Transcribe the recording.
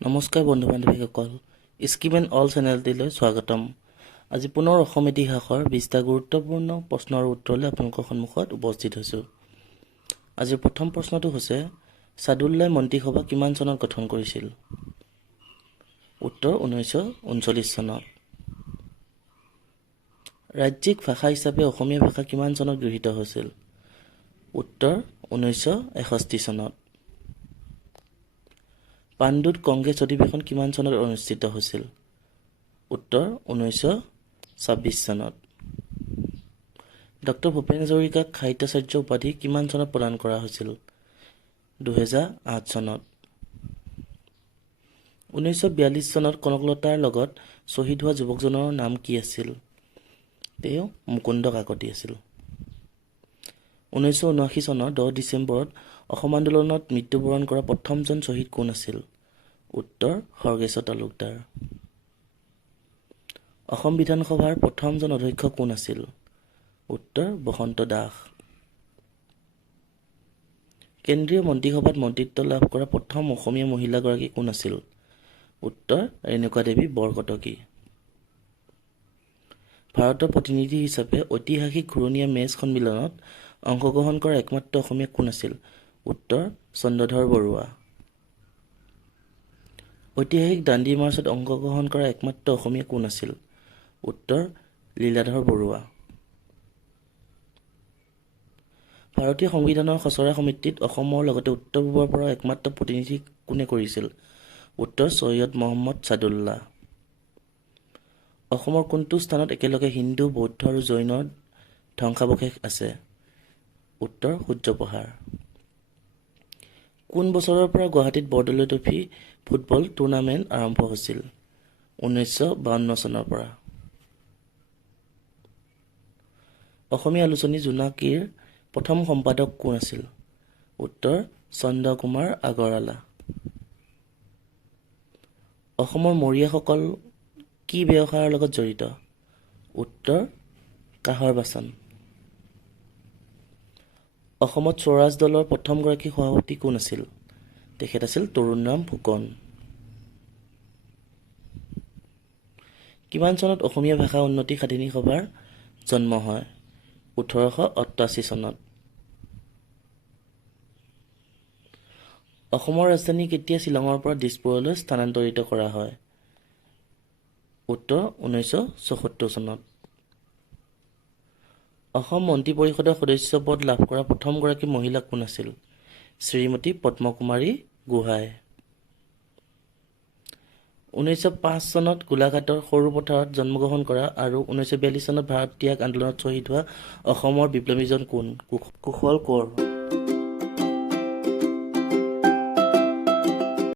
নমস্কাৰ বন্ধু বান্ধৱীসকল, scheme and all চেনেলটিলৈ স্বাগতম। আজি পুনৰ অসম ইতিহাসৰ 20টা গুৰুত্বপূৰ্ণ প্ৰশ্নৰ উত্তৰলৈ আপোনালোকৰ সন্মুখত উপস্থিত হৈছোঁ। আজিৰ প্ৰথম প্ৰশ্নটো হৈছে, ছাদুল্লাই মন্ত্ৰীসভা কিমান চনত গঠন কৰিছিল? উত্তৰ 1939 চনত। ৰাজ্যিক ভাষা হিচাপে অসমীয়া ভাষা কিমান চনত গৃহীত হৈছিল? উত্তৰ 1961 চনত। পাণ্ডুত কংগ্ৰেছ অধিৱেশন কিমান চনত অনুষ্ঠিত হৈছিল? উত্তৰ 1926 চনত। ডক্টৰ ভূপেন হাজৰিকাক সাহিত্যাচাৰ্য উপাধি কিমান চনত প্ৰদান কৰা হৈছিল? 2008 চনত। 1942 চনত কনকলতাৰ লগত শ্বহীদ হোৱা যুৱকজনৰ নাম কি আছিল? তেওঁ মুকুন্দ কাকতি আছিল। 1979 চনৰ 10 ডিচেম্বৰত অসম আন্দোলনত মৃত্যুবৰণ কৰা প্ৰথমজন শ্বহীদ কোন আছিল? উত্তৰ খৰ্গেশ্বৰ তালুকদাৰ। অসম বিধানসভাৰ প্ৰথমজন অধ্যক্ষ কোন আছিল? উত্তৰ বসন্ত দাস। কেন্দ্ৰীয় মন্ত্ৰীসভাত মন্ত্ৰীত্ব লাভ কৰা প্ৰথম অসমীয়া মহিলাগৰাকী কোন আছিল? উত্তৰ ৰেণুকা দেৱী বৰকটকী। ভাৰতৰ প্ৰতিনিধি হিচাপে ঐতিহাসিক ঘূৰণীয়া মেজ সন্মিলনত অংশগ্ৰহণ কৰা একমাত্ৰ অসমীয়া কোন আছিল? উত্তৰ চন্দ্ৰধৰ বৰুৱা। ঐতিহাসিক দাণ্ডী মাৰ্চত অংশগ্ৰহণ কৰা একমাত্ৰ অসমীয়া কোন আছিল? উত্তৰ লীলাধৰ বৰুৱা। ভাৰতীয় সংবিধানৰ খচৰা সমিতিত অসমৰ লগতে উত্তৰ পূবৰ পৰা একমাত্ৰ প্ৰতিনিধি কোনে কৰিছিল? উত্তৰ ছৈয়দ মহম্মদ ছাদুল্লা। অসমৰ কোনটো স্থানত একেলগে হিন্দু, বৌদ্ধ আৰু জৈনৰ ধ্বংসাৱশেষ আছে? উত্তৰ সূৰ্যপাহাৰ। কোন বছৰৰ পৰা গুৱাহাটীত বৰদলৈ ট্ৰফী ফুটবল টুৰ্ণামেণ্ট আৰম্ভ হৈছিল? 1952 চনৰ পৰা। অসমীয়া আলোচনী জোনাকীৰ প্ৰথম সম্পাদক কোন আছিল? উত্তৰ চন্দ্ৰ কুমাৰ আগৰৱালা। অসমৰ মৰিয়াসকল কি ব্যৱসায়ৰ লগত জড়িত? উত্তৰ কাঁহৰ বাচন। অসমত স্বৰাজ দলৰ প্ৰথমগৰাকী সভাপতি কোন আছিল? তেখেত আছিল তৰুণৰাম ফুকন। কিমান চনত অসমীয়া ভাষা উন্নতি সাধিনী সভাৰ জন্ম হয়? 1888 চনত। অসমৰ ৰাজধানী কেতিয়া শ্বিলঙৰ পৰা দিছপুৰলৈ স্থানান্তৰিত কৰা হয়? উত্তৰ 1974 চনত। অসম মন্ত্ৰী পৰিষদৰ সদস্য পদ লাভ কৰা প্ৰথমগৰাকী মহিলা কোন আছিল? শ্ৰীমতী পদ্মকুমাৰী গোহাঁই। 1905 চনত গোলাঘাটৰ সৰু পথাৰত জন্মগ্ৰহণ কৰা আৰু 1942 চনত ভাৰত ত্যাগ আন্দোলনত শ্বহীদ হোৱা অসমৰ বিপ্লৱীজন কোন? কুশল কোঁৱৰ।